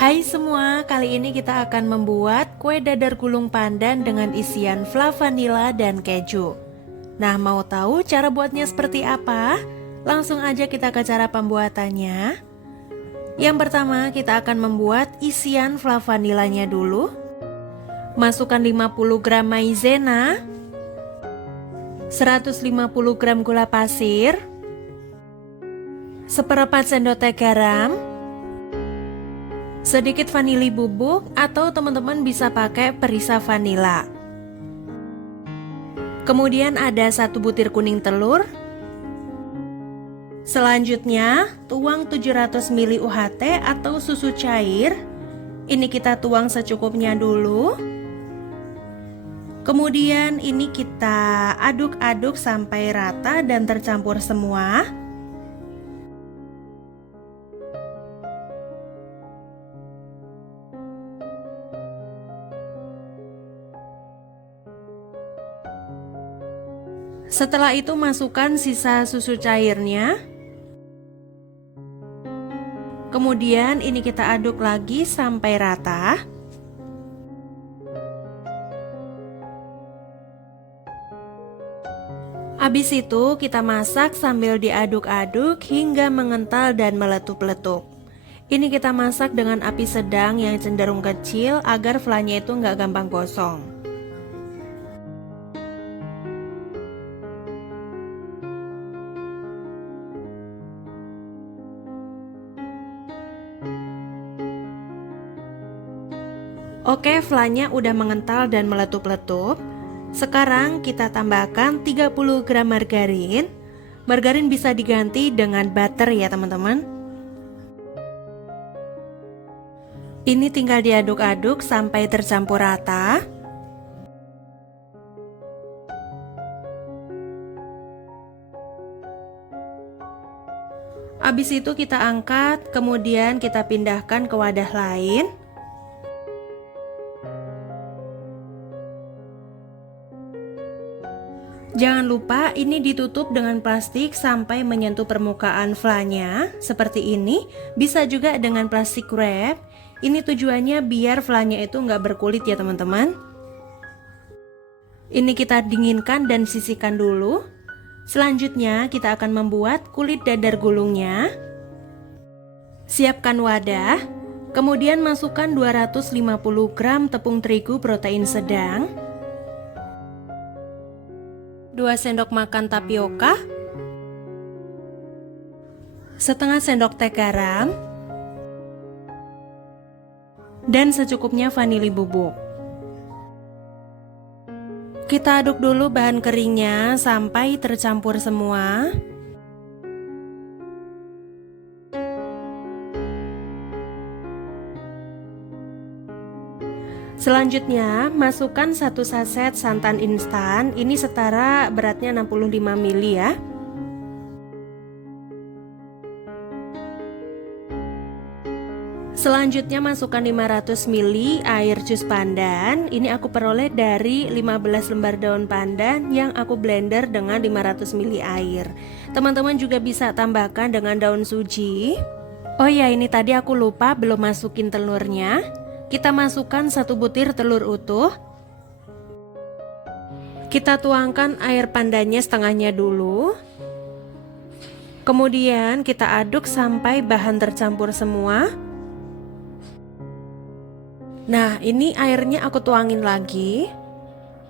Hai semua, kali ini kita akan membuat kue dadar gulung pandan dengan isian fla vanila dan keju. Nah, mau tahu cara buatnya seperti apa? Langsung aja kita ke cara pembuatannya. Yang pertama, kita akan membuat isian fla vanilanya dulu. Masukkan 50 gram maizena, 150 gram gula pasir, seperempat sendok teh garam, sedikit vanili bubuk atau teman-teman bisa pakai perisa vanila. Kemudian ada 1 butir kuning telur. Selanjutnya, tuang 700 ml UHT atau susu cair. Ini kita tuang secukupnya dulu. Kemudian ini kita aduk-aduk sampai rata dan tercampur semua. Setelah itu masukkan sisa susu cairnya. Kemudian ini kita aduk lagi sampai rata. Habis itu kita masak sambil diaduk-aduk hingga mengental dan meletup-letup. Ini kita masak dengan api sedang yang cenderung kecil agar flanya itu nggak gampang gosong. Oke, flanya udah mengental dan meletup-letup. Sekarang kita tambahkan 30 gram margarin. Margarin bisa diganti dengan butter ya teman-teman. Ini tinggal diaduk-aduk sampai tercampur rata. Habis itu kita angkat, kemudian kita pindahkan ke wadah lain. Jangan lupa ini ditutup dengan plastik sampai menyentuh permukaan flanya seperti ini. Bisa juga dengan plastik wrap. Ini tujuannya biar flanya itu nggak berkulit ya teman-teman. Ini kita dinginkan dan sisihkan dulu. Selanjutnya kita akan membuat kulit dadar gulungnya. Siapkan wadah. Kemudian masukkan 250 gram tepung terigu protein sedang, 2 sendok makan tapioka, setengah sendok teh garam, dan secukupnya vanili bubuk. Kita aduk dulu bahan keringnya sampai tercampur semua. Selanjutnya, masukkan 1 saset santan instan. Ini setara beratnya 65 ml ya. Selanjutnya masukkan 500 ml air jus pandan. Ini aku peroleh dari 15 lembar daun pandan yang aku blender dengan 500 ml air. Teman-teman juga bisa tambahkan dengan daun suji. Oh ya, ini tadi aku lupa belum masukin telurnya. Kita masukkan 1 butir telur utuh. Kita tuangkan air pandannya setengahnya dulu. Kemudian kita aduk sampai bahan tercampur semua. Nah, ini airnya aku tuangin lagi.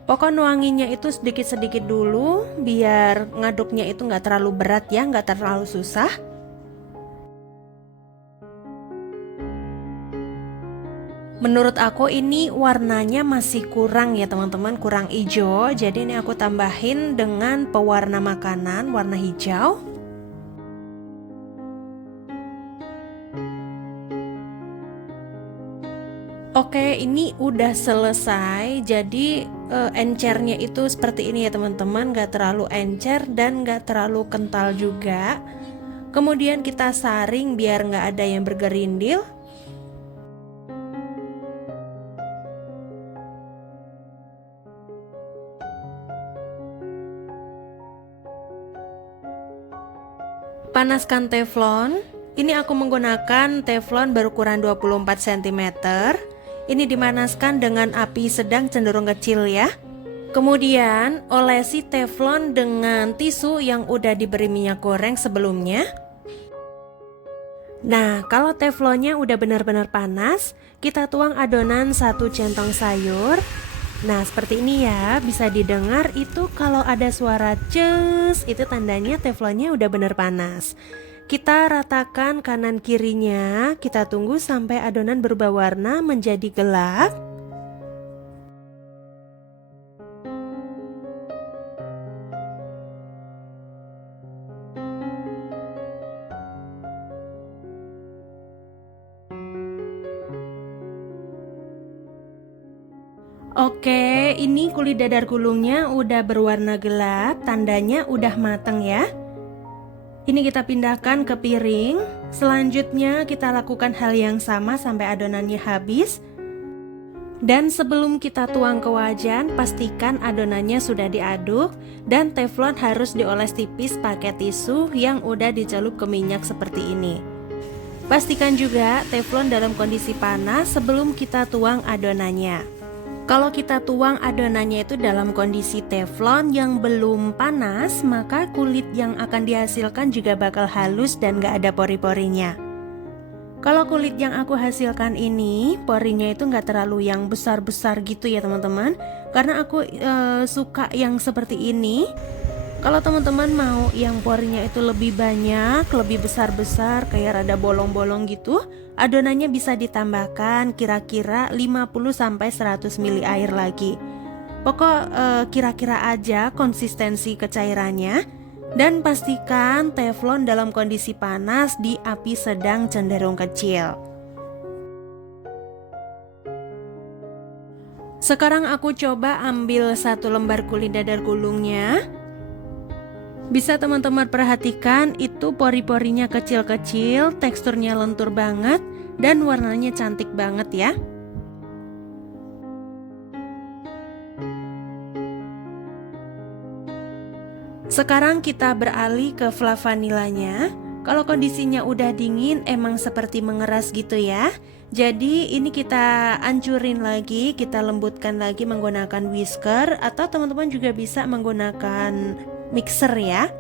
Pokok nuanginnya itu sedikit-sedikit dulu biar ngaduknya itu nggak terlalu berat ya, nggak terlalu susah. Menurut aku ini warnanya masih kurang ya teman-teman, kurang hijau. Jadi ini aku tambahin dengan pewarna makanan warna hijau. Oke, ini udah selesai. Jadi encernya itu seperti ini ya teman-teman, gak terlalu encer dan gak terlalu kental juga. Kemudian kita saring biar gak ada yang bergerindil. Panaskan teflon. Ini aku menggunakan teflon berukuran 24 cm. Ini dimanaskan dengan api sedang cenderung kecil ya. Kemudian olesi teflon dengan tisu yang udah diberi minyak goreng sebelumnya. Nah, kalau teflonnya udah benar-benar panas, kita tuang adonan 1 centong sayur. Nah, seperti ini ya, bisa didengar itu kalau ada suara ces, itu tandanya teflonnya udah benar panas. Kita ratakan kanan kirinya, kita tunggu sampai adonan berubah warna menjadi gelap. Oke, ini kulit dadar gulungnya udah berwarna gelap, tandanya udah matang ya. Ini kita pindahkan ke piring. Selanjutnya kita lakukan hal yang sama sampai adonannya habis. Dan sebelum kita tuang ke wajan, pastikan adonannya sudah diaduk dan teflon harus dioles tipis pakai tisu yang udah dicelup ke minyak seperti ini. Pastikan juga teflon dalam kondisi panas sebelum kita tuang adonannya. Kalau kita tuang adonannya itu dalam kondisi teflon yang belum panas, maka kulit yang akan dihasilkan juga bakal halus dan gak ada pori-porinya. Kalau kulit yang aku hasilkan ini, porinya itu gak terlalu yang besar-besar gitu ya teman-teman. Karena aku suka yang seperti ini. Kalau teman-teman mau yang porinya itu lebih banyak, lebih besar-besar, kayak rada bolong-bolong gitu, adonannya bisa ditambahkan kira-kira 50-100 ml air lagi. Pokok kira-kira aja konsistensi kecairannya. Dan pastikan teflon dalam kondisi panas di api sedang cenderung kecil. Sekarang aku coba ambil 1 lembar kulit dadar gulungnya. Bisa teman-teman perhatikan itu pori-porinya kecil-kecil, teksturnya lentur banget, dan warnanya cantik banget ya. Sekarang kita beralih ke flav vanilanya. Kalau kondisinya udah dingin emang seperti mengeras gitu ya. Jadi ini kita ancurin lagi, kita lembutkan lagi menggunakan whisker, atau teman-teman juga bisa menggunakan mixer ya.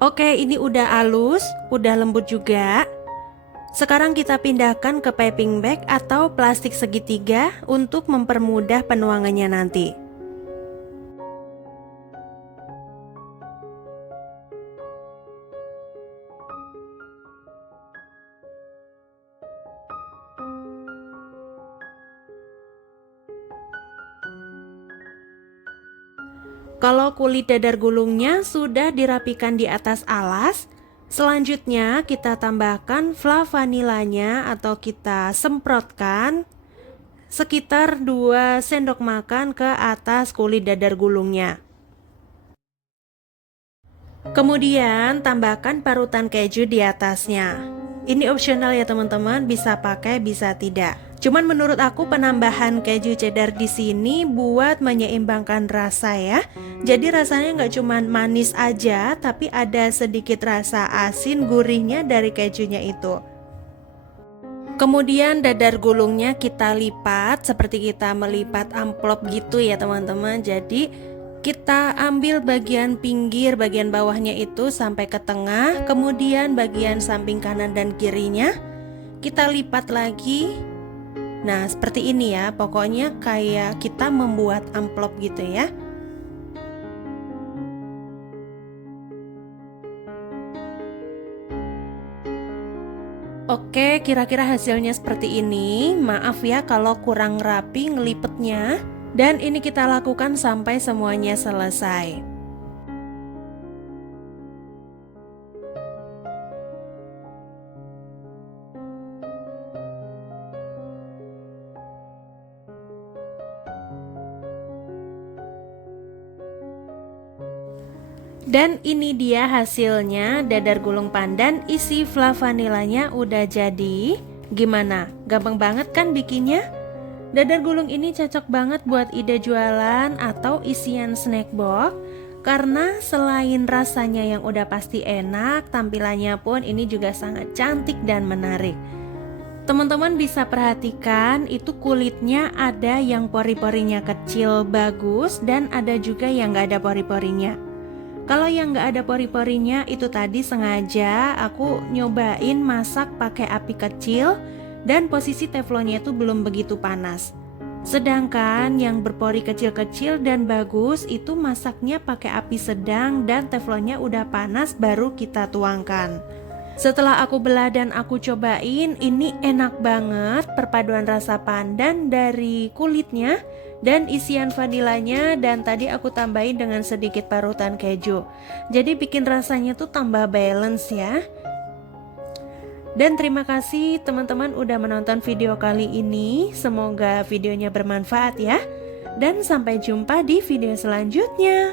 Oke, ini udah halus, udah lembut juga. Sekarang kita pindahkan ke piping bag atau plastik segitiga untuk mempermudah penuangannya nanti. Kalau kulit dadar gulungnya sudah dirapikan di atas alas, selanjutnya kita tambahkan flav vanilanya atau kita semprotkan sekitar 2 sendok makan ke atas kulit dadar gulungnya. Kemudian tambahkan parutan keju di atasnya. Ini opsional ya teman-teman, bisa pakai bisa tidak. Cuman menurut aku penambahan keju cheddar di sini buat menyeimbangkan rasa ya. Jadi rasanya nggak cuma manis aja, tapi ada sedikit rasa asin gurihnya dari kejunya itu. Kemudian dadar gulungnya kita lipat seperti kita melipat amplop gitu ya teman-teman. Jadi kita ambil bagian pinggir, bagian bawahnya itu sampai ke tengah. Kemudian bagian samping kanan dan kirinya kita lipat lagi. Nah seperti ini ya, pokoknya kayak kita membuat amplop gitu ya. Oke, kira-kira hasilnya seperti ini. Maaf ya kalau kurang rapi ngelipetnya. Dan ini kita lakukan sampai semuanya selesai. Dan ini dia hasilnya, dadar gulung pandan isi flav vanilanya udah jadi. Gimana? Gampang banget kan bikinnya? Dadar gulung ini cocok banget buat ide jualan atau isian snack box karena selain rasanya yang udah pasti enak, tampilannya pun ini juga sangat cantik dan menarik. Teman-teman bisa perhatikan itu kulitnya ada yang pori-porinya kecil bagus dan ada juga yang gak ada pori-porinya. Kalau yang gak ada pori-porinya itu tadi sengaja aku nyobain masak pakai api kecil dan posisi teflonnya itu belum begitu panas. Sedangkan yang berpori kecil-kecil dan bagus itu masaknya pakai api sedang dan teflonnya udah panas baru kita tuangkan. Setelah aku belah dan aku cobain, ini enak banget perpaduan rasa pandan dari kulitnya dan isian vanilanya, dan tadi aku tambahin dengan sedikit parutan keju. Jadi bikin rasanya tuh tambah balance ya. Dan terima kasih teman-teman udah menonton video kali ini. Semoga videonya bermanfaat ya. Dan sampai jumpa di video selanjutnya.